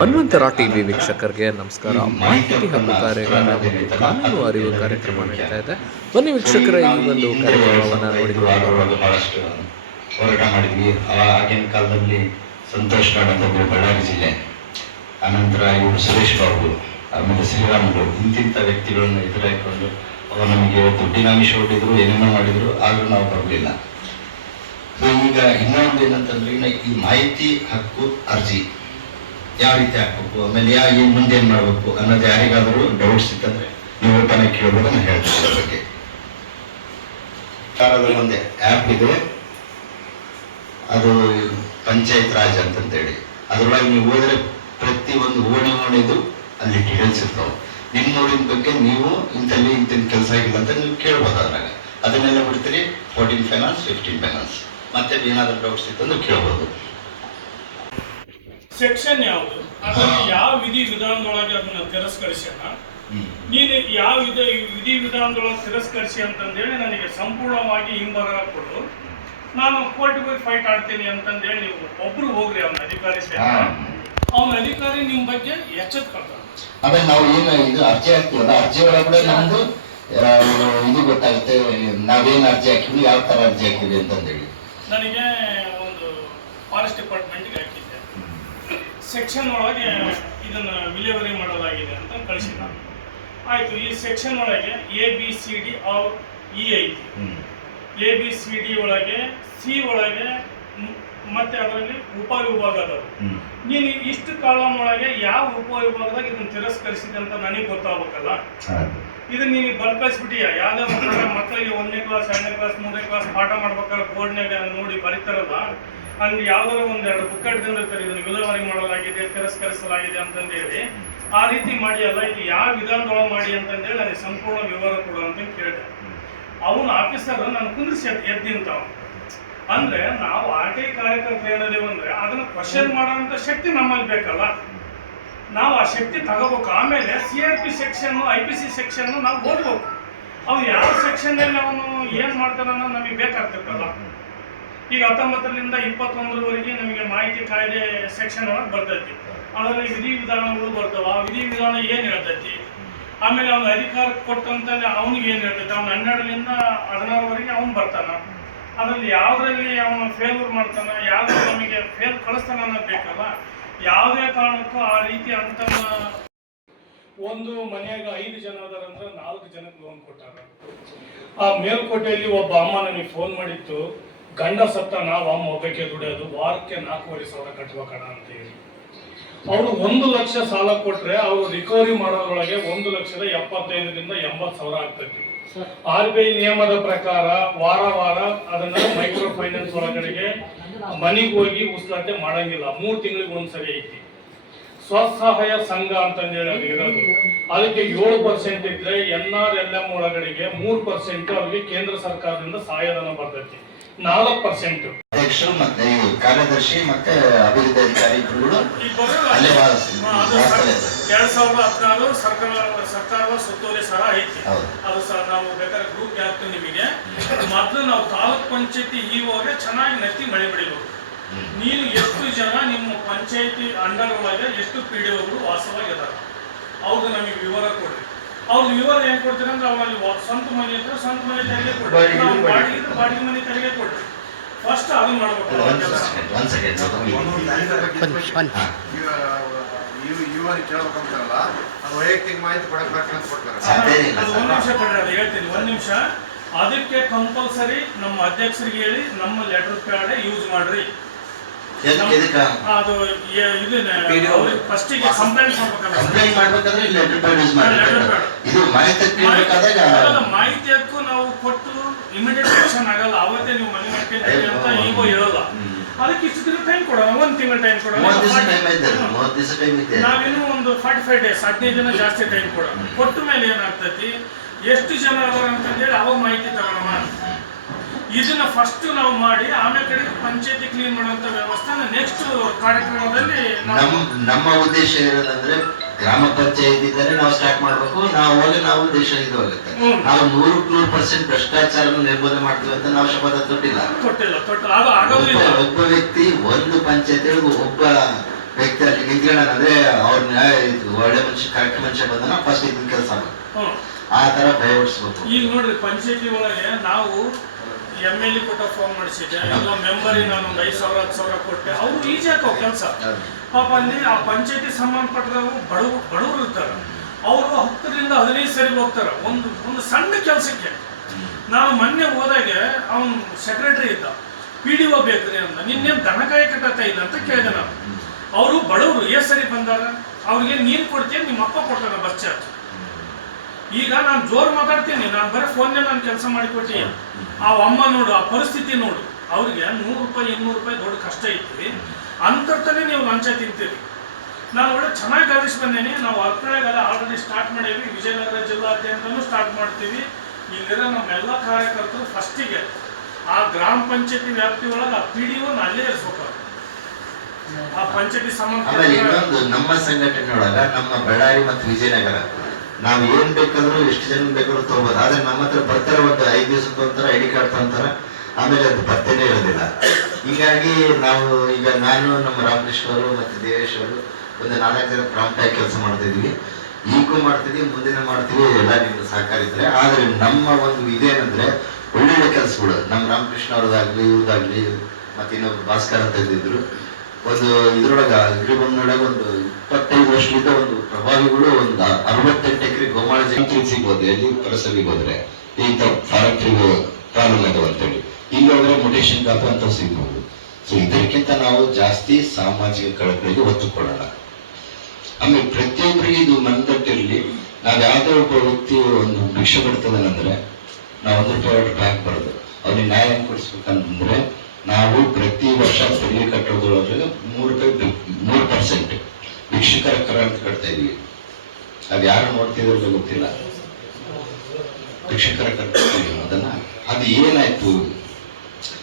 ಹನುಮಂತರ TV ವೀಕ್ಷಕರಿಗೆ ನಮಸ್ಕಾರ. ಮಾಹಿತಿ ಹಕ್ಕು ಕಾರ್ಯಾಗಾರ ಒಂದು ಕಾನೂನು ಅರಿವು ಕಾರ್ಯಕ್ರಮ ನಡೀತಾ ಇದೆ. ಬನ್ನಿ ವೀಕ್ಷಕರ, ಈ ಒಂದು ಕಾರ್ಯಕ್ರಮವನ್ನು ನೋಡಿಕೊಂಡು ಹೋರಾಟ ಮಾಡಿದ್ವಿ ಆಗಿನ ಕಾಲದಲ್ಲಿ ಸಂತೋಷ್ ಕಾಡ್ ಅಂತ ಬಳ್ಳಾರಿ ಜಿಲ್ಲೆ ಆನಂತರ ಇವರು ಸುರೇಶ್ ಬಾಬು ಆಮೇಲೆ ಶ್ರೀರಾಮುಲು ಇಂತಿಂಥ ವ್ಯಕ್ತಿಗಳನ್ನು ಎದುರಾಯ್ಕೊಂಡು ಅವರು ನಮಗೆ ದುಡ್ಡಿನ ಅಂಶ ಹೊಟ್ಟಿದ್ರು ಏನೇನೋ ಮಾಡಿದ್ರು ಆದರೂ ನಾವು ಬರಲಿಲ್ಲ ಈಗ ಇನ್ನೊಂದು ಏನಂತಂದ್ರೆ, ಈ ಮಾಹಿತಿ ಹಕ್ಕು ಅರ್ಜಿ. ಯಾವ ರೀತಿ ಹಾಕ್ಬೇಕು? ಆಮೇಲೆ ಯಾ ಏನು ಮುಂದೆ ಏನು ಮಾಡಬೇಕು ಅನ್ನೋದು ಯಾರಿಗಾದರೂ ಡೌಟ್ಸ್ ಇತ್ತಂದ್ರೆ ನೀವು ಒಬ್ಬನ ಕೇಳಬಹುದು ನಾನು ಹೇಳ್ತೀನಿ ಅದ್ರ ಬಗ್ಗೆ. ಒಂದು ಆ್ಯಪ್ ಇದೆ. ಅದು ಪಂಚಾಯತ್ ರಾಜ್ ಅಂತಂತೇಳಿ. ಅದರೊಳಗೆ ನೀವು ಹೋದ್ರೆ ಪ್ರತಿ ಒಂದು ಓಣಿ ಓಣಿದು ಅಲ್ಲಿ ಡೀಟೇಲ್ಸ್ ಇರ್ತಾವೆ. ನಿಮ್ಮ ಊರಿನ ಬಗ್ಗೆ ನೀವು ಇಂಥಲ್ಲಿ ಇಂಥ ಕೆಲಸ ಆಗಿಲ್ಲ ಅಂತ ನೀವು ಕೇಳ್ಬೋದು ಅದ್ರಾಗ. ಅದನ್ನೆಲ್ಲ ಬಿಡ್ತೀರಿ? ಫೋರ್ಟೀನ್ ಫೈನಾನ್ಸ್ ಫಿಫ್ಟೀನ್ ಫೈನಾನ್ಸ್ ಮತ್ತೆ ಏನಾದರೂ ಡೌಟ್ಸ್ ಇತ್ತಂದ್ರೆ ಕೇಳ್ಬೋದು. ಸೆಕ್ಷನ್ ಯಾವುದು? ಅದನ್ನು ಯಾವ ವಿಧಿ ವಿಧಾನದೊಳಗೆ ಅದನ್ನ ತಿರಸ್ಕರಿಸ್ಯಾನ? ನೀನು ಯಾವ ವಿಧ ವಿಧಿ ವಿಧಾನದೊಳಗೆ ತಿರಸ್ಕರಿಸಿ ಅಂತಂದೇಳಿ ನನಗೆ ಸಂಪೂರ್ಣವಾಗಿ ಹಿಂಬರ ಕೊಡು. ನಾನು ಕೋರ್ಟ್ ಹೋಗಿ ಫೈಟ್ ಆಡ್ತೀನಿ ಅಂತಂದೇಳಿ ನೀವು ಒಬ್ರು ಹೋಗ್ರಿ ಅವನ ಅಧಿಕಾರಿ ಅವನ ಅಧಿಕಾರಿ ನಿಮ್ಮ ಬಗ್ಗೆ ಎಚ್ಚೆತ್ಕೊಳ್ತಾನೆ ಆಮೇಲೆ ನಾವು ಏನು ಇದು ಅರ್ಜಿ ಹಾಕ್ತೀವಲ್ಲ ಅರ್ಜಿ ಒಳಗಡೆ ನಮ್ದು ಇದು ಗೊತ್ತಾಗುತ್ತೆ ನಾವೇನು ಅರ್ಜಿ ಹಾಕಿದ್ವಿ ಯಾವ ತರ ಅರ್ಜಿ ಹಾಕಿದ್ವಿ ಅಂತಂದೇಳಿ. ನನಗೆ ಒಂದು ಫಾರೆಸ್ಟ್ ಡಿಪಾರ್ಟ್ಮೆಂಟ್ಗೆ ಸೆಕ್ಷನ್ ಒಳಗೆ ಇದನ್ನ ವಿಲೇವರಿ ಮಾಡೋದಾಗಿದೆ ಅಂತ ಕಳಿಸಿದ. ಆಯಿತು ಈ ಸೆಕ್ಷನ್ ಒಳಗೆ ಎ ಬಿ ಸಿ ಡಿ ಅವ್ರ ಇ ಐತಿ. ಎ ಬಿ ಸಿ ಡಿ ಒಳಗೆ ಸಿ ಒಳಗೆ ಮತ್ತೆ ಅದರಲ್ಲಿ ಉಪವಿಭಾಗ ಅದಾವ. ನೀನು ಇಷ್ಟು ಕಾಲಂ ಒಳಗೆ ಯಾವ ಉಪವಿಭಾಗದಾಗ ಇದನ್ನ ತಿರಸ್ಕರಿಸಿದೆ ಅಂತ ನನಗೆ ಗೊತ್ತಾಗಬೇಕಲ್ಲ? ಇದನ್ನ ನೀನು ಬರ್ಕಳಿಸ್ಬಿಟ್ಟಿಯ ಯಾವ್ದೇ ಒಂಥರ ಮಕ್ಕಳಿಗೆ ಒಂದನೇ ಕ್ಲಾಸ್ ಎರಡನೇ ಕ್ಲಾಸ್ ಮೂರನೇ ಕ್ಲಾಸ್ ಪಾಠ ಮಾಡ್ಬೇಕಾದ್ರೆ ಬೋರ್ಡ್ನಾಗ ನೋಡಿ ಬರೀತಾರಲ್ಲ? ಹಂಗೆ ಯಾವ್ದಾರ ಒಂದೆರಡು ಬುಕ್ ಇಟ್ಕೊಂಡಿರ್ತಾರೆ ಇದನ್ನು ವಿಲೇವಾರಿ ಮಾಡಲಾಗಿದೆ, ತಿರಸ್ಕರಿಸಲಾಗಿದೆ ಅಂತಂದೇಳಿ ಆ ರೀತಿ ಮಾಡಿ ಅಲ್ಲ ಇದು ಯಾವ ವಿಧಾನದೊಳಗೆ ಮಾಡಿ ಅಂತಂದೇಳಿ ನನಗೆ ಸಂಪೂರ್ಣ ವಿವರ ಕೊಡು ಅಂತ ಕೇಳಿದೆ. ಅವನು ಆಫೀಸರ್ ನಾನು ಕುಂದಿಸಿ ಎದ್ದಿಂತಾವ ಅಂದ್ರೆ ನಾವು ಆರ್ ಟಿ ಕಾರ್ಯಕರ್ತ ಏನಿದೆ ಅಂದ್ರೆ ಅದನ್ನ ಕ್ವಶನ್ ಮಾಡುವಂತ ಶಕ್ತಿ ನಮ್ಮಲ್ಲಿ ಬೇಕಲ್ಲ. ನಾವು ಆ ಶಕ್ತಿ ತಗೋಬೇಕು. ಆಮೇಲೆ C R P section I P C section ನಾವು ಓದ್ಬೇಕು. ಅವ್ನು ಯಾವ ಸೆಕ್ಷನ್ ಅವನು ಏನ್ ಮಾಡ್ತಾನ ನಮಗೆ ಬೇಕಾಗ್ತಿರ್ತಲ್ಲ ಈಗ ಹತ್ತೊಂಬತ್ತರಿಂದ ಇಪ್ಪತ್ತೊಂದರವರೆಗೆ ನಮಗೆ ಮಾಹಿತಿ ಕಾಯ್ದೆ ಸೆಕ್ಷನ್ ಒಳಗೆ ಬರ್ತೈತಿ. ಅದರಲ್ಲಿ ವಿಧಿ ವಿಧಾನಗಳು ಬರ್ತಾವ. ಆ ವಿಧಿ ವಿಧಾನ ಏನು ಹೇಳ್ತೈತಿ? ಆಮೇಲೆ ಅವನು ಅಧಿಕಾರ ಕೊಟ್ಟಂತ ಅವನಿಗೆ ಏನ್ ಹೇಳ್ತೈತಿ? ಅವ್ನು ಹನ್ನೆರಡರಿಂದ ಹದಿನಾರವರೆಗೆ ಅವನು ಬರ್ತಾನ. ಅದರಲ್ಲಿ ಯಾವುದರಲ್ಲಿ ಅವನು ಫೇಲ್ಯೂರ್ ಮಾಡ್ತಾನೆ ಯಾವ್ದು ನಮಗೆ ಫೇಲ್ ಕಳಿಸ್ತಾನ ಅನ್ನೋದು ಬೇಕಲ್ಲ? ಯಾವುದೇ ಕಾರಣಕ್ಕೂ ಆ ರೀತಿ ಅಂತ ಒಂದು ಮನೆಯಾಗ ಐದು ಜನ ಅದಾರಂದ್ರೆ ನಾಲ್ಕು ಜನಕ್ಕೆ ಲೋನ್ ಕೊಟ್ಟಾರ. ಆ ಮೇಲ್ಕೋಟೆಯಲ್ಲಿ ಒಬ್ಬ ಅಮ್ಮ ನನಗೆ ಫೋನ್ ಮಾಡಿತ್ತು. ಗಂಡ ಸತ್ತ ನಾವು ಅಮ್ಮ ಒಬ್ಬಕ್ಕೆ ದುಡಿಯೋದು ವಾರಕ್ಕೆ ನಾಲ್ಕೂವರೆ ಸಾವಿರ ಕಟ್ಬೇಕಣ ಅಂತ ಹೇಳಿ ಅವರು ಒಂದು ಲಕ್ಷ ಸಾಲ ಕೊಟ್ರೆ ಅವರು ರಿಕವರಿ ಮಾಡೋದ್ರೊಳಗೆ ಒಂದು ಲಕ್ಷದ ಎಪ್ಪತ್ತೈದರಿಂದ ಎಂಬತ್ತು ಸಾವಿರ ಆಗ್ತೈತಿ. ಆರ್ ಬಿ ಐ ನಿಯಮದ ಪ್ರಕಾರ ವಾರ ವಾರ ಅದನ್ನ ಮೈಕ್ರೋ ಫೈನಾನ್ಸ್ ಒಳಗಡೆಗೆ ಮನೆಗೆ ಹೋಗಿ ಉಸ್ಲಾಟೆ ಮಾಡಂಗಿಲ್ಲ. ಮೂರು ತಿಂಗಳಿಗೆ ಒಂದ್ಸರಿ ಐತಿ. ಸ್ವಸಹಾಯ ಸಂಘ ಅಂತಂದೇಳಿ ಅದು ಇರೋದು. ಅದಕ್ಕೆ ಏಳು ಪರ್ಸೆಂಟ್ ಇದ್ರೆ ಎನ್ ಆರ್ ಎಲ್ ಎಂ ಒಳಗಡೆಗೆ ಮೂರು ಪರ್ಸೆಂಟ್ ಅವ್ರಿಗೆ ಕೇಂದ್ರ ಸರ್ಕಾರದಿಂದ ಸಹಾಯಧನ ಬರ್ತೈತಿ. ನಾಲ್ಕು ಪರ್ಸೆಂಟ್ ಅಧ್ಯಕ್ಷರು ಮತ್ತೆ ಕಾರ್ಯದರ್ಶಿ ಮತ್ತೆ ಅಭಿವೃದ್ಧಿ ಅಧಿಕಾರಿಗಳು ಅಲ್ಲೇ. ಎರಡ್ ಸಾವಿರದ ಹದಿನಾರು ಸರ್ಕಾರ ಸರ್ಕಾರದ ಸುತ್ತೋಲೆ ಸಹ ಐತಿ. ಅದು ಸಹ ನಾವು ಬೇಕಾದ್ರೆ ಗ್ರೂಪ್ ಯಾಕೆ ನಿಮಗೆ. ಮೊದಲು ನಾವು ತಾಲೂಕ್ ಪಂಚಾಯತಿ ಇವಾಗ ಚೆನ್ನಾಗಿ ನೆತ್ತಿ ಮಳೆ ಬೆಳಿಬೇಕು ನೀನು ಎಷ್ಟು ಜನ ನಿಮ್ಮ ಪಂಚಾಯತಿ ಅಂಡರ್ ಒಳಗೆ ಎಷ್ಟು ಪಿ ಡಿ ಒಗಳು ವಾಸವಾಗಿದ್ದಾರೆ ಅವ್ರಿಗೆ ನಮಗೆ ವಿವರ ಕೊಡ್ರಿ. ಅವ್ರ ವಿವರ ಏನ್ ಕೊಡ್ತೀರ ಅಂದ್ರೆ ಅವರಲ್ಲಿ ಸ್ವಂತ ಮನೆ ಇದ್ರೆ ಸ್ವಂತ ಮನೆ ತೆರಿಗೆ ಕೊಡ್ರಿ. ಬಾಡಿಗೆ ನಾವು ಬಾಡಿಗೆ. ಬಾಡಿಗೆ ಇದ್ರೆ ಬಾಡಿಗೆ ಮನೆ ತೆರಿಗೆ ಕೊಡ್ರಿ. ಫಸ್ಟ್ ಅದನ್ನ ಮಾಡ್ಬೇಕು ಒಂದ್ ಕೆಲಸ ಸೆಕೆಂಡ್ ಒಂದ್ ಸೆಕೆಂಡ್ ಹಾ. ಇವರು ಕೇಳ್ಬೇಕಂತಾರಲ್ಲ ಅದು ವೈಯಕ್ತಿಕ ಮಾಹಿತಿ ಕೊಡ್ತಾರೆ. ಅದು ಸರ್. ಒಂದ್ ನಿಮಿಷ ಕೊಡ್ರಿ ಅದು ಹೇಳ್ತೀನಿ. ಒಂದ್ ನಿಮಿಷ. ಅದಕ್ಕೆ ಕಂಪಲ್ಸರಿ ನಮ್ಮ ಅಧ್ಯಕ್ಷರಿಗೆ ಹೇಳಿ ನಮ್ಮ ಲೆಟರ್ ಕಾರ್ಡ್ ಯೂಸ್ ಮಾಡ್ರಿ. ಅದು ಇದು ಫಸ್ಟಿಗೆ ಕಂಪ್ಲೇಂಟ್ ಮಾಡ್ಬೇಕಲ್ಲ ಕಂಪ್ಲೇಂಟ್ ಮಾಡ್ಬೇಕಾದ್ರೆ ಲೆಟರ್ ಪ್ಯಾಡ್ ಯೂಸ್ ಮಾಡಿ ಇದು ಮಾಹಿತಿ ಕೇಳಬೇಕಾದಾಗ ಮಾಹಿತಿ ಹಕ್ಕು ನಾವು ಕೊಟ್ಟು ಇಮಿಡಿಯೇಟ್ ಆಕ್ಷನ್ ಆಗಲ್ಲ. ಅವತ್ತೇ ನೀವು ಮನೆ ಅಂತ ಈಗೋ ಹೇಳಲ್ಲ. ಅದಕ್ಕೆ ಇಷ್ಟು ದಿನ ಟೈಮ್ ಕೊಡೋಣ ಒಂದ್ ತಿಂಗಳ ಟೈಮ್ ಕೊಡೋಣ ಮೂವತ್ತು ದಿವಸ ಟೈಮ್ ಇದೆ ನಾವಿನ್ನೂ ಒಂದು ಫಾರ್ಟಿ ಫೈವ್ ಡೇಸ್ ಹದಿನೈದು ದಿನ ಜಾಸ್ತಿ ಟೈಮ್ ಕೊಡೋಣ ಕೊಟ್ಟ ಮೇಲೆ ಏನಾಗ್ತೈತಿ? ಎಷ್ಟು ಜನ ಅದಾರ ಅಂತಂದೇಳಿ ಅವಾಗ ಮಾಹಿತಿ ತಗೊಳಮ್ಮ. ಇದನ್ನ ಫಸ್ಟ್ ನಾವು ಮಾಡಿ ಆಮೇಲೆ ಕಡೆಗೆ ಪಂಚಾಯತಿ ಕ್ಲೀನ್ ಮಾಡುವಂತ ವ್ಯವಸ್ಥೆ ನೆಕ್ಸ್ಟ್ ಕಾರ್ಯಕ್ರಮದಲ್ಲಿ ನಮ್ಮ ಉದ್ದೇಶ ಏನಂದ್ರೆ ಗ್ರಾಮ ಪಂಚಾಯತ್ ಇದ್ದಾರೆ ನಾವು ಸ್ಟಾರ್ಟ್ ಮಾಡ್ಬೇಕು ನಾವು ಹೋಗಿ ನಾವು ದೇಶ ಇದು ಹೋಗುತ್ತೆ. ನಾವು ನೂರಕ್ಕೆ ನೂರು ಪರ್ಸೆಂಟ್ ಭ್ರಷ್ಟಾಚಾರ ನಿರ್ಮೂಲನೆ ಮಾಡ್ತೀವಿ ಅಂತ ನಾವು ಶಪಥ ತೊಟ್ಟಿಲ್ಲ. ಒಬ್ಬ ವ್ಯಕ್ತಿ ಒಂದು ಪಂಚಾಯತ್ ಒಬ್ಬ ವ್ಯಕ್ತಿ ಅಲ್ಲಿ ನಿಂತ್ಕೊಳ್ಳೋಣ ಅಂದ್ರೆ ಅವ್ರನ್ನ ಇದು ಒಳ್ಳೆ ಮನುಷ್ಯ ಕರೆಕ್ಟ್ ಮನುಷ್ಯ ಬಂದ ಫಸ್ಟ್ ಇದನ್ನ ಕೆಲಸ ಮಾಡಿ ಹ್ಮ್. ಆ ತರ ಭಯ ಓಡಿಸ್ಬೇಕು ಈಗ ನೋಡ್ರಿ ಪಂಚಾಯತಿ ಒಳಗೆ ನಾವು ಎಂ ಎಲ್ ಎ ಕೊಟ್ಟ ಫೋನ್ ಮಾಡಿಸಿದ್ದೆ. ಎಲ್ಲ ಮೆಂಬರಿಗೆ ನಾನು ಒಂದು ಐದು ಸಾವಿರ, ಹತ್ತು ಸಾವಿರ ಕೊಟ್ಟೆ. ಅವ್ರು ಈಜಿ ಹಾಕೋ ಕೆಲಸ. ಪಾಪ ಅಲ್ಲಿ ಆ ಪಂಚಾಯತಿ ಸಂಬಂಧಪಟ್ಟದವರು ಬಡವರು ಬಡವರು ಇರ್ತಾರೆ. ಅವರು ಹತ್ತರಿಂದ ಹದಿನೈದು ಸರಿ ಹೋಗ್ತಾರೆ. ಒಂದು ಒಂದು ಸಣ್ಣ ಕೆಲಸಕ್ಕೆ. ನಾನು ಮೊನ್ನೆ ಹೋದಾಗೆ ಅವನು ಸೆಕ್ರೆಟರಿ ಇದ್ದ. ಪಿ ಡಿ ಒ ಬೇಕ್ರಿ ಅಂತ ನಿನ್ನೇನು ದನಕಾಯಿ ಕಟ್ಟತ್ತ ಇಲ್ಲ ಅಂತ ಕೇಳಿದೆ ನಾನು. ಅವರು ಬಡವರು ಎಷ್ಟು ಸರಿ ಬಂದಾರ. ಅವ್ರಿಗೆ ನೀರು ಕೊಡ್ತೀಯ ನಿಮ್ಮ ಅಪ್ಪ ಕೊಡ್ತಾನೆ ಬಸ್ ಚಾರ್ಜ್. ಈಗ ನಾನು ಜೋರು ಮಾತಾಡ್ತೀನಿ, ನಾನು ಬರೀ ಫೋನ್ನೇ ನಾನು ಕೆಲಸ ಮಾಡಿಕೊಟ್ಟಿ ಆ ಅಮ್ಮ ನೋಡು, ಆ ಪರಿಸ್ಥಿತಿ ನೋಡು. ಅವ್ರಿಗೆ ನೂರು ರೂಪಾಯಿ, ಇನ್ನೂರು ರೂಪಾಯಿ ದೊಡ್ಡ ಕಷ್ಟ ಐತಿ. ಅಂತರ್ತನೇ ನೀವು ಲಂಚ ತಿಂತೀರಿ. ನಾನು ಒಳ್ಳೆ ಚೆನ್ನಾಗಿ ಗಾದಿಸಿ ಬಂದೇನೆ. ನಾವು ಅರ್ಪಣೆಗೆಲ್ಲ ಆಲ್ರೆಡಿ ಸ್ಟಾರ್ಟ್ ಮಾಡೀವಿ. ವಿಜಯನಗರ ಜಿಲ್ಲಾದ್ಯಂತನೂ ಸ್ಟಾರ್ಟ್ ಮಾಡ್ತೀವಿ. ಇಲ್ಲಿರೋ ನಮ್ಮೆಲ್ಲ ಕಾರ್ಯಕರ್ತರು ಫಸ್ಟಿಗೆ ಆ ಗ್ರಾಮ ಪಂಚಾಯತಿ ವ್ಯಾಪ್ತಿ ಒಳಗೆ ಆ ಪಿ ಡಿ ಒನ್ ಅಲ್ಲೇ ಇರ್ಬೇಕು ಆ ಪಂಚಾಯತಿ ಸಂಬಂಧ ನಮ್ಮ ಸಂಘಟನೆ ಒಳಗ ನಮ್ಮ ಬಳ್ಳಾರಿ ಮತ್ತು ವಿಜಯನಗರ. ನಾವ್ ಏನ್ ಬೇಕಾದ್ರೂ ಎಷ್ಟು ಜನ ಬೇಕಾದ್ರೂ ತಗೋಬಹುದು ಆದ್ರೆ ನಮ್ಮ ಹತ್ರ ಬರ್ತಾರೆ ಒಂದು ಐದು ದಿವಸ ಒಂಥರ ಐ ಡಿ ಕಾರ್ಡ್ ತಂತಾರ. ಆಮೇಲೆ ಅದು ಬರ್ತೇನೆ ಇರೋದಿಲ್ಲ. ಹೀಗಾಗಿ ನಾವು ಈಗ ನಾನು, ನಮ್ಮ ರಾಮಕೃಷ್ಣ ಅವರು ಮತ್ತೆ ದೇವೇಶ್ ಒಂದು ನಾಲ್ಕು ಜನ ಪ್ರಾಂಪ್ಟ್ ಆಗಿ ಕೆಲಸ ಮಾಡ್ತಿದ್ವಿ ಈಗೂ ಮಾಡ್ತೀವಿ ಮುಂದಿನ ಮಾಡ್ತೀವಿ, ಎಲ್ಲ ನಿಮ್ಗೆ ಸಹಕಾರ ಇದ್ರೆ. ಆದ್ರೆ ನಮ್ಮ ಒಂದು ಇದೇನಂದ್ರೆ ಒಳ್ಳೊಳ್ಳೆ ಕೆಲಸಗಳು. ನಮ್ಮ ರಾಮಕೃಷ್ಣ ಅವ್ರದ್ದಾಗ್ಲಿ ಇವ್ರದಾಗ್ಲಿ, ಮತ್ತೆ ಇನ್ನೊಬ್ರು ಭಾಸ್ಕರ್ ಅಂತ ಇದ್ದಿದ್ರು. ಒಂದು ಇದ್ರೊಳಗ ಅಗ್ರಿಬೊಮ್ಮನೊಳಗ ಒಂದು ಇಪ್ಪತ್ತೈದು ವರ್ಷದಿಂದ ಒಂದು ಪ್ರಭಾವಿಗಳು, ಒಂದು ಅರವತ್ತೆಂಟು ಎಕರೆ ಗೋಮಾಳ ಸಿಗ್ಬೋದು ಎಲ್ಲಿ ಪರಸವಿಗೆ ಹೋದ್ರೆ ಇಂಥ ಫಾರೆಕ್ಟ್ರಿ ಪ್ರಾಬ್ಲಮ್ ಅದಾವ ಅಂತೇಳಿ ಇಲ್ಲಿ ಹೋದ್ರೆ ಮೊಟೇಷನ್ ಕಾಪು ಅಂತ ಸಿಗ್ಬೋದು. ಸೊ ಇದಕ್ಕಿಂತ ನಾವು ಜಾಸ್ತಿ ಸಾಮಾಜಿಕ ಕಳಕಳಿಗೆ ಒತ್ತು ಕೊಡೋಣ ಆಮೇಲೆ ಪ್ರತಿಯೊಬ್ಬರಿಗೆ ಇದು ಮನದಟ್ಟಿರಲಿ. ನಾವು ಯಾವ್ದೋ ಒಬ್ಬ ವ್ಯಕ್ತಿ ಒಂದು ಭಿಕ್ಷೆ ಬಿಡ್ತದನಂದ್ರೆ ನಾವು ಒಂದು ರೂಪಾಯಿ ಬ್ಯಾಂಕ್ ಬರೋದು. ಅವ್ರಿಗೆ ನ್ಯಾಯ ಕೊಡಿಸ್ಬೇಕಂತಂದ್ರೆ ನಾವು ಪ್ರತಿ ವರ್ಷ ತೆರಿಗೆ ಕಟ್ಟೋದ್ರೊಳಗೆ ಮೂರು ರೂಪಾಯಿ ಪರ್ಸೆಂಟ್ ಭಿಕ್ಷುಕರ ಕರ ಅಂತ ಕಟ್ತಾ ಇದೀವಿ. ಅದು ಯಾರು ನೋಡ್ತಿದ್ರು ಗೊತ್ತಿಲ್ಲ. ಭಿಕ್ಷುಕರ ಕಟ್ತೀವಿ ಅದನ್ನ. ಅದು ಏನಾಯ್ತು?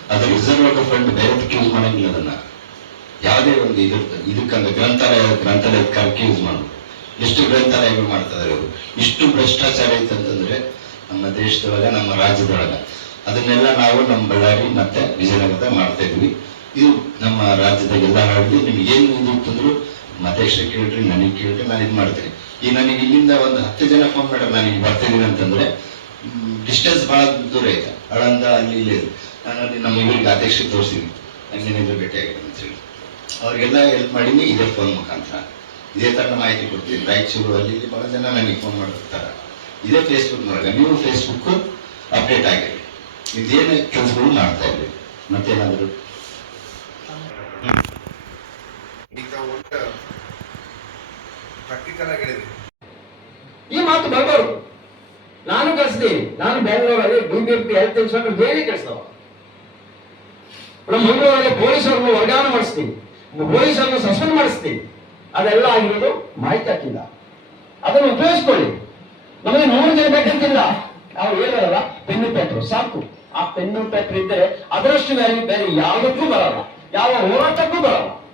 ಅದು ರಿಸರ್ವ್ ಫಂಡ್ ಬೇರೆದಕ್ಕೆ ಯೂಸ್ ಮಾಡಂಗಿಲ್ಲ ಅದನ್ನ. ಯಾವುದೇ ಒಂದು ಇದ್ರ ಇದಕ್ಕಂದ್ರೆ ಗ್ರಂಥಾಲಯ ಗ್ರಂಥಾಲಯದ ಕಾರ್ಯಕ್ಕೆ ಯೂಸ್ ಮಾಡೋದು. ಎಷ್ಟು ಗ್ರಂಥಾಲಯಗಳು ಮಾಡ್ತಾ ಇವರು ಇಷ್ಟು ಭ್ರಷ್ಟಾಚಾರ ಐತೆ ಅಂತಂದ್ರೆ ನಮ್ಮ ದೇಶದೊಳಗ, ನಮ್ಮ ರಾಜ್ಯದೊಳಗ. ಅದನ್ನೆಲ್ಲ ನಾವು ನಮ್ಮ ಬಳ್ಳಾರಿ ಮತ್ತೆ ವಿಜಯನಗರದ ಮಾಡ್ತಾ ಇದ್ವಿ. ಇದು ನಮ್ಮ ರಾಜ್ಯದ ಎಲ್ಲ ಹಳ್ಳಿ ನಿಮ್ಗೆ ಏನು ಇದು ಇತ್ತಂದ್ರು ಮತೇಶ ಕೇಳ್ರಿ, ನನಗೆ ಕೇಳ್ರಿ, ನಾನು ಇದು ಮಾಡ್ತೀನಿ. ಈ ನನಗೆ ಇಲ್ಲಿಂದ ಒಂದು ಹತ್ತು ಜನ ಫೋನ್ ಮಾಡ್ಯಾರ ನಾನು ಈಗ ಬರ್ತಿದ್ದೀನಿ ಅಂತಂದ್ರೆ ಡಿಸ್ಟೆನ್ಸ್ ಬಹಳ ದೂರ ಐತೆ ಅಳಂದ ಅಲ್ಲಿ ಇಲ್ಲಿ ನಾನು ಅಲ್ಲಿ ನಮ್ಮ ಇವರಿಗೆ ಅಧ್ಯಕ್ಷ ತೋರಿಸಿದ್ವಿ ಹಂಗೇನಿದ್ರು ಭೇಟಿ ಆಗಿದೆ ಅಂತ ಹೇಳಿ. ಅವ್ರಿಗೆಲ್ಲ ಹೆಲ್ಪ್ ಮಾಡೀನಿ, ಇದೇ ಫೋನ್ ಮುಖಾಂತರ. ಇದೇ ತರ ಮಾಹಿತಿ ಕೊಡ್ತೀನಿ. ರಾಯಚೂರು ಅಲ್ಲಿ ಇಲ್ಲಿ ಬಹಳ ಜನ ನನಗೆ ಫೋನ್ ಮಾಡಿರ್ತಾರೆ ಇದೇ ಫೇಸ್ಬುಕ್ನೊಳಗೆ ನೀವು ಫೇಸ್ಬುಕ್ ಅಪ್ಡೇಟ್ ಆಗಿರಿ. ಇದೇನು ಕೆಲಸಗಳು ಮಾಡ್ತಾ ಇದ್ವಿ. ಮತ್ತೇನಾದರೂ? ಈಗ ಒಟ್ಟು ಪ್ರಾಕ್ಟಿಕಲ್ ಆಗಿ ಈ ಮಾತು ಬರಬಾರ್ದು ನಾನು ಕಳಿಸ್ತೀನಿ. ನಾನು ಬೆಂಗಳೂರಲ್ಲಿ ಬಿಬಿಎಂಪಿ ಹೆಲ್ತ್ ಇನ್ಸ್ಪೆಕ್ಟರ್ ಬೇರೆ ಕಳಿಸ್ತಾವ ನಮ್ಮ ಮಂಗಳೂರಲ್ಲಿ ಪೊಲೀಸರನ್ನು ವರ್ಗಾವಣೆ ಮಾಡಿಸ್ತೀನಿ. ಪೊಲೀಸರನ್ನು ಸಸ್ಪೆಂಡ್ ಮಾಡಿಸ್ತೀನಿ. ಅದೆಲ್ಲ ಆಗಿರೋದು ಮಾಹಿತಿ ಹಾಕಿಲ್ಲ. ಅದನ್ನು ಉಪಯೋಗಿಸ್ಕೊಳ್ಳಿ. ನಮಗೆ ನೂರು ಜನ ಬೇಕಂತಿಲ್ಲ. ನಾವು ಹೇಳಲ್ಲ ಪೆನ್ನು ಪೇಪರ್ ಸಾಕು. ಆ ಪೆನ್ನು ಪೇಪರ್ ಇದ್ದರೆ ಅದರಷ್ಟು ವ್ಯಾಲ್ಯೂ ಬೇರೆ ಯಾವುದಕ್ಕೂ ಬರಲ್ಲ. ಯಾವ ಹೋರಾಟಕ್ಕೂ ಬರಲ್ಲ.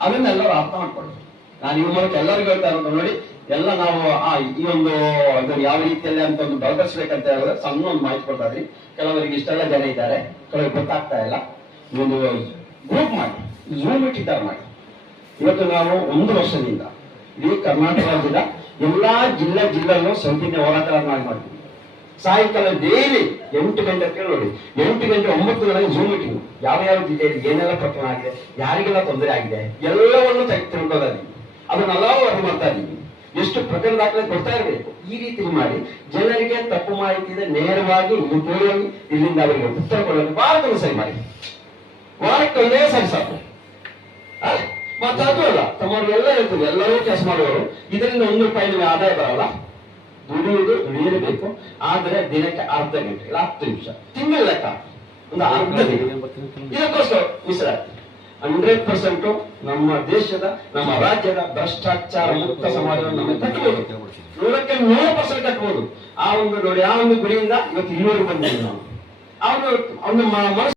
ಅದನ್ನೆಲ್ಲರೂ ಅರ್ಥ ಮಾಡ್ಕೊಳ್ಳಿ ನಾನು ಈ ಮೂಲಕ ಎಲ್ಲರಿಗೂ ಹೇಳ್ತಾ ಇರೋದು ನೋಡಿ, ಎಲ್ಲ ನಾವು, ಆ, ಈ ಒಂದು ಇದನ್ನು ಯಾವ ರೀತಿಯಲ್ಲಿ ಅಂತ ಒಂದು ಬೆಳಗಿಸ್ಬೇಕಂತ ಹೇಳಿದ್ರೆ ಸಣ್ಣ ಒಂದು ಮಾಹಿತಿ ಕೊಡ್ತಾ ಇದ್ರಿ ಕೆಲವರಿಗೆ ಇಷ್ಟೆಲ್ಲ ಜನ ಇದ್ದಾರೆ. ಕೆಲವರಿಗೆ ಗೊತ್ತಾಗ್ತಾ ಇಲ್ಲ. ಒಂದು ಗ್ರೂಪ್ ಮಾಡಿ ಝೂಮ್ ಇಟ್ಟಿದ್ದಾರೆ ಮಾಡಿ. ಇವತ್ತು ನಾವು ಒಂದು ವರ್ಷದಿಂದ ಇಡೀ ಕರ್ನಾಟಕ ರಾಜ್ಯದ ಎಲ್ಲಾ ಜಿಲ್ಲೆ ಜಿಲ್ಲೆಯಲ್ಲೂ ಸೌಜನ್ಯ ಹೋರಾಟಗಳನ್ನಾಗಿ ಮಾಡ್ತೀವಿ. ಸಾಯಂಕಾಲ ಡೈಲಿ ಎಂಟು ಗಂಟೆ ನೋಡಿ. ಎಂಟು ಗಂಟೆ ಒಂಬತ್ತು ಗಂಟೆ ಝೂಮ್ ಮೀಟಿಂಗ್ ಯಾವ ಯಾವ ಜಿಲ್ಲೆಯಲ್ಲಿ ಏನೆಲ್ಲ ಪ್ರಕರಣ ಆಗಿದೆ ಯಾರಿಗೆಲ್ಲ ತೊಂದರೆ ಆಗಿದೆ, ಎಲ್ಲವನ್ನು ತೆಗೆದು ತಿಳ್ಕೊಳ್ಳೋದಿದ್ದೀವಿ ಅದನ್ನೆಲ್ಲ ವರದಿ ಮಾಡ್ತಾ ಇದ್ದೀವಿ ಎಷ್ಟು ಪ್ರಕರಣ ದಾಖಲೆ ಕೊಡ್ತಾ ಇರಬೇಕು. ಈ ರೀತಿ ಮಾಡಿ ಜನರಿಗೆ ತಪ್ಪು ಮಾಹಿತಿ ಇದೆ ನೇರವಾಗಿ ಮುಖ್ಯವಾಗಿ ಇಲ್ಲಿಂದ ಅವರಿಗೆ ಉತ್ತರ ಕೊಡೋದು ವಾರಕ್ಕೊಂದು ಸರಿ ಮಾಡಿ. ವಾರಕ್ಕೆ ಒಂದೇ ಸರಿ ಸಾಕು? ಮತ್ತೆ ಅದು ಅಲ್ಲ. ತಮ್ಮವ್ರಿಗೆಲ್ಲ ಹೇಳ್ತೀವಿ. ಎಲ್ಲರೂ ಕೆಲಸ ಮಾಡುವವರು. ಇದರಿಂದ ಒಂದು ರೂಪಾಯಿ ನಿಮಗೆ ಆದಾಯ ಬರಲ್ಲ. ದುಡಿಯುವುದು ದುಡಿಯಲೇಬೇಕು ಆದರೆ ದಿನಕ್ಕೆ ಅರ್ಧ ಗಂಟೆ ಹತ್ತು ನಿಮಿಷ ತಿಂಗಳ ಲೆಕ್ಕ. ಒಂದು ಅರ್ಧ ಇದಕ್ಕೋಸ್ಕರ ಮೀಸಲಾತಿ. ಹಂಡ್ರೆಡ್ ಪರ್ಸೆಂಟ್ ನಮ್ಮ ದೇಶದ ನಮ್ಮ ರಾಜ್ಯದ ಭ್ರಷ್ಟಾಚಾರ ಮುಕ್ತ ಸಮಾಜವನ್ನು ನಮಗೆ ಕಟ್ಟಬಹುದು ನೂರಕ್ಕೆ ನೂರು ಪರ್ಸೆಂಟ್ ಕಟ್ಟಬಹುದು ಆ ಒಂದು ನೋಡಿ ಆ ಒಂದು ಗುರಿಯಿಂದ ಇವತ್ತು ಇನ್ನೂರು ಬಂದಿದ್ದೀವಿ ನಾವು. ಅವನು ಅವನ ಮನಸ್ಸು